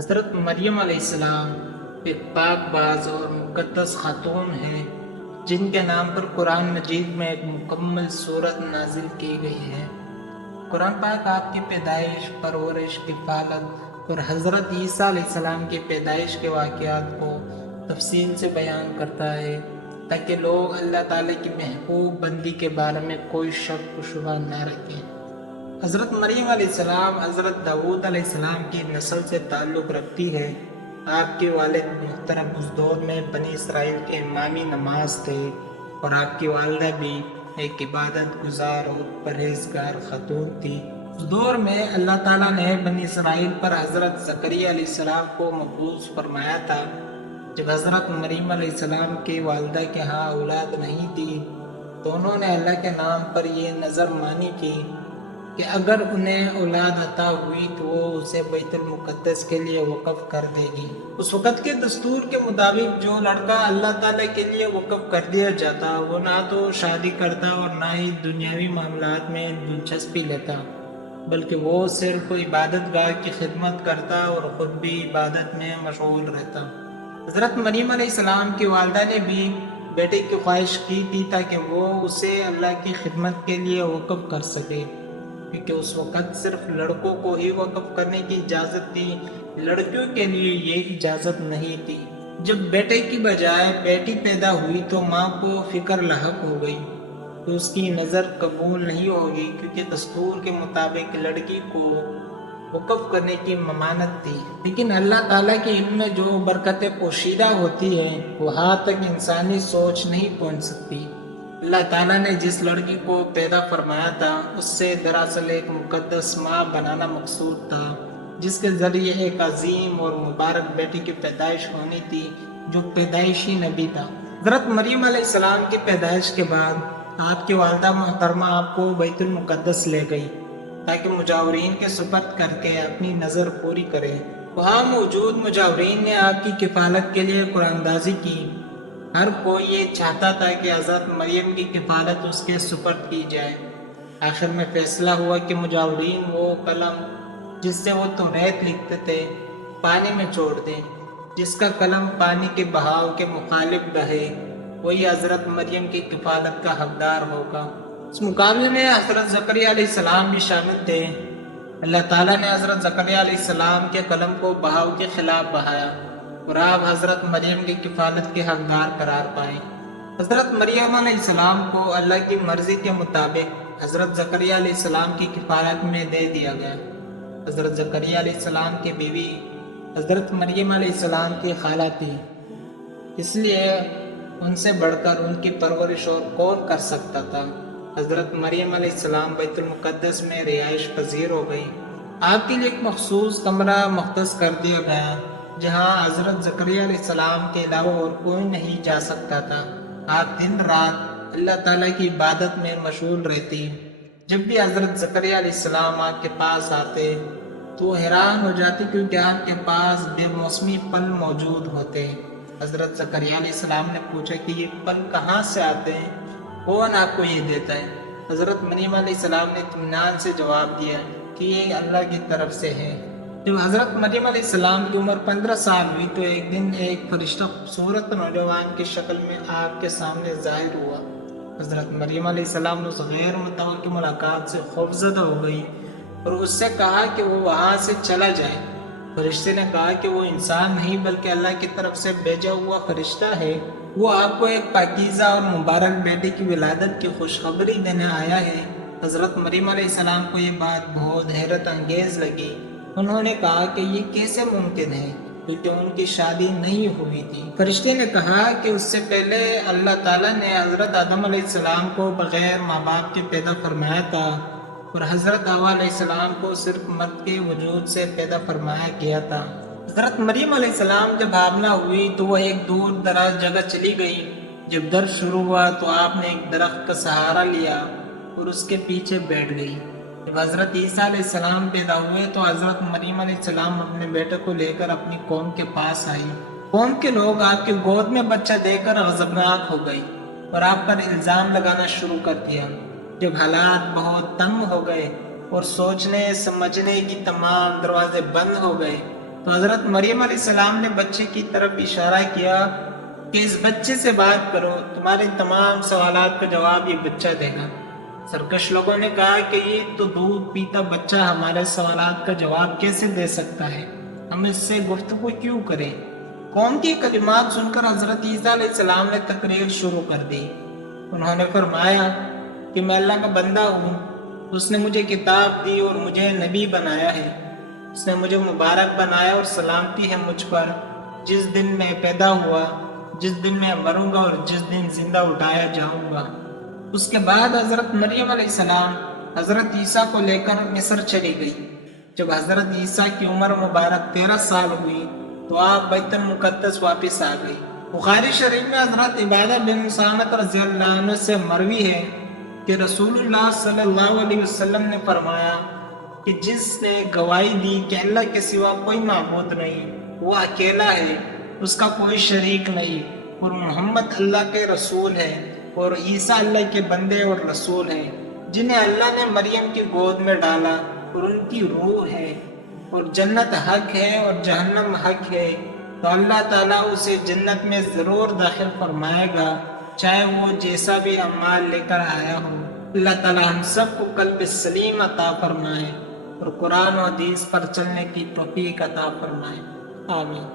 حضرت مریم علیہ السلام ایک پاک باز اور مقدس خاتون ہیں جن کے نام پر قرآن مجید میں ایک مکمل سورت نازل کی گئی ہے۔ قرآن پاک آپ کی پیدائش، پرورش، کفالت اور حضرت عیسیٰ علیہ السلام کی پیدائش کے واقعات کو تفصیل سے بیان کرتا ہے تاکہ لوگ اللہ تعالیٰ کی محبوب بندی کے بارے میں کوئی شک و شبہ نہ رکھیں۔ حضرت مریم علیہ السلام حضرت داؤد علیہ السلام کی نسل سے تعلق رکھتی ہے۔ آپ کے والد محترم اس دور میں بنی اسرائیل کے امامی نماز تھے اور آپ کی والدہ بھی ایک عبادت گزار اور پرہیزگار خاتون تھی۔ اس دور میں اللہ تعالیٰ نے بنی اسرائیل پر حضرت زکریا علیہ السلام کو مبعوث فرمایا تھا۔ جب حضرت مریم علیہ السلام کی والدہ کے ہاں اولاد نہیں تھی تو انہوں نے اللہ کے نام پر یہ نظر مانی کی کہ اگر انہیں اولاد عطا ہوئی تو وہ اسے بیت المقدس کے لیے وقف کر دے گی۔ اس وقت کے دستور کے مطابق جو لڑکا اللہ تعالیٰ کے لیے وقف کر دیا جاتا وہ نہ تو شادی کرتا اور نہ ہی دنیاوی معاملات میں دلچسپی لیتا، بلکہ وہ صرف عبادت گاہ کی خدمت کرتا اور خود بھی عبادت میں مشغول رہتا۔ حضرت مریم علیہ السلام کی والدہ نے بھی بیٹے کی خواہش کی تھی تاکہ وہ اسے اللہ کی خدمت کے لیے وقف کر سکے، کیونکہ اس وقت صرف لڑکوں کو ہی وقف کرنے کی اجازت تھی، لڑکیوں کے لیے یہ اجازت نہیں تھی۔ جب بیٹے کی بجائے بیٹی پیدا ہوئی تو ماں کو فکر لاحق ہو گئی کہ اس کی نظر قبول نہیں ہوگی، کیونکہ دستور کے مطابق لڑکی کو وقف کرنے کی ممانعت تھی۔ لیکن اللہ تعالیٰ کے علم میں جو برکتیں پوشیدہ ہوتی ہیں وہاں تک انسانی سوچ نہیں پہنچ سکتی۔ اللہ تعالیٰ نے جس لڑکی کو پیدا فرمایا تھا اس سے دراصل ایک مقدس ماں بنانا مقصود تھا، جس کے ذریعے ایک عظیم اور مبارک بیٹی کی پیدائش ہونی تھی جو پیدائشی نبی تھا۔ حضرت مریم علیہ السلام کی پیدائش کے بعد آپ کی والدہ محترمہ آپ کو بیت المقدس لے گئی تاکہ مجاورین کے سپرد کر کے اپنی نظر پوری کرے۔ وہاں موجود مجاورین نے آپ کی کفالت کے لیے قرآن اندازی کی۔ ہر کوئی یہ چاہتا تھا کہ حضرت مریم کی کفالت اس کے سپرد کی جائے۔ آخر میں فیصلہ ہوا کہ مجاورین وہ قلم جس سے وہ توریت لکھتے تھے پانی میں چھوڑ دیں۔ جس کا قلم پانی کے بہاؤ کے مخالف بہے وہی حضرت مریم کی کفالت کا حقدار ہوگا۔ اس مقابلے میں حضرت زکریا علیہ السلام بھی شامل تھے۔ اللہ تعالیٰ نے حضرت زکریا علیہ السلام کے قلم کو بہاؤ کے خلاف بہایا اور آپ حضرت مریم کی کفالت کے حقدار قرار پائے۔ حضرت مریم علیہ السلام کو اللہ کی مرضی کے مطابق حضرت زکریا علیہ السلام کی کفالت میں دے دیا گیا۔ حضرت زکریا علیہ السلام کی بیوی حضرت مریم علیہ السلام کی خالہ تھی، اس لیے ان سے بڑھ کر ان کی پرورش اور کون کر سکتا تھا۔ حضرت مریم علیہ السلام بیت المقدس میں رہائش پذیر ہو گئی۔ آپ کے لیے ایک مخصوص کمرہ مختص کر دیا گیا جہاں حضرت زکریا علیہ السلام کے علاوہ اور کوئی نہیں جا سکتا تھا۔ آپ دن رات اللہ تعالیٰ کی عبادت میں مشغول رہتی۔ جب بھی حضرت زکریا علیہ السلام آپ کے پاس آتے تو وہ حیران ہو جاتی کیونکہ آپ کے پاس بے موسمی پھل موجود ہوتے۔ حضرت زکریا علیہ السلام نے پوچھا کہ یہ پھل کہاں سے آتے ہیں، کون آپ کو یہ دیتا ہے؟ حضرت مریم علیہ السلام نے اطمینان سے جواب دیا کہ یہ اللہ کی طرف سے ہے۔ جب حضرت مریم علیہ السلام کی عمر 15 سال ہوئی تو ایک دن ایک فرشتہ خوبصورت نوجوان کی شکل میں آپ کے سامنے ظاہر ہوا۔ حضرت مریم علیہ السلام اس غیر متوقع ملاقات سے خوفزدہ ہو گئی اور اس سے کہا کہ وہ وہاں سے چلا جائے۔ فرشتے نے کہا کہ وہ انسان نہیں بلکہ اللہ کی طرف سے بھیجا ہوا فرشتہ ہے، وہ آپ کو ایک پاکیزہ اور مبارک بیٹے کی ولادت کی خوشخبری دینے آیا ہے۔ حضرت مریم علیہ السلام کو یہ بات بہت حیرت انگیز لگی۔ انہوں نے کہا کہ یہ کیسے ممکن ہے کیونکہ ان کی شادی نہیں ہوئی تھی۔ فرشتے نے کہا کہ اس سے پہلے اللہ تعالیٰ نے حضرت آدم علیہ السلام کو بغیر ماں باپ کے پیدا فرمایا تھا اور حضرت حوا علیہ السلام کو صرف مرد کے وجود سے پیدا فرمایا گیا تھا۔ حضرت مریم علیہ السلام جب حاملہ ہوئی تو وہ ایک دور دراز جگہ چلی گئی۔ جب درد شروع ہوا تو آپ نے ایک درخت کا سہارا لیا اور اس کے پیچھے بیٹھ گئی۔ جب حضرت عیسیٰ علیہ السلام پیدا ہوئے تو حضرت مریم علیہ السلام اپنے بیٹے کو لے کر اپنی قوم کے پاس آئی۔ قوم کے لوگ آپ کی گود میں بچہ دیکھ کر غضبناک ہو گئی اور آپ پر الزام لگانا شروع کر دیا۔ جب حالات بہت تنگ ہو گئے اور سوچنے سمجھنے کی تمام دروازے بند ہو گئے تو حضرت مریم علیہ السلام نے بچے کی طرف اشارہ کیا کہ اس بچے سے بات کرو، تمہارے تمام سوالات کا جواب یہ بچہ دے گا۔ سرکش لوگوں نے کہا کہ یہ تو دودھ پیتا بچہ ہمارے سوالات کا جواب کیسے دے سکتا ہے، ہم اس سے گفتگو کیوں کریں؟ قوم کی کلمات سن کر حضرت عیسیٰ علیہ السلام نے تقریر شروع کر دی۔ انہوں نے فرمایا کہ میں اللہ کا بندہ ہوں، اس نے مجھے کتاب دی اور مجھے نبی بنایا ہے، اس نے مجھے مبارک بنایا اور سلامتی ہے مجھ پر، جس دن میں پیدا ہوا، جس دن میں مروں گا اور جس دن زندہ اٹھایا جاؤں گا۔ اس کے بعد حضرت مریم علیہ السلام حضرت عیسیٰ کو لے کر مصر چلی گئی۔ جب حضرت عیسیٰ کی عمر مبارک 13 سال ہوئی تو آپ بیت المقدس واپس آ گئی۔ بخاری شریف میں حضرت عبادہ بن صامت رضی اللہ عنہ سے مروی ہے کہ رسول اللہ صلی اللہ علیہ وسلم نے فرمایا کہ جس نے گواہی دی کہ اللہ کے سوا کوئی معبود نہیں، وہ اکیلا ہے، اس کا کوئی شریک نہیں، اور محمد اللہ کے رسول ہے، اور عیسیٰ اللہ کے بندے اور رسول ہیں، جنہیں اللہ نے مریم کی گود میں ڈالا اور ان کی روح ہے، اور جنت حق ہے اور جہنم حق ہے، تو اللہ تعالیٰ اسے جنت میں ضرور داخل فرمائے گا، چاہے وہ جیسا بھی اعمال لے کر آیا ہو۔ اللہ تعالیٰ ہم سب کو قلب سلیم عطا فرمائے اور قرآن و حدیث پر چلنے کی توفیق عطا فرمائے، آمین۔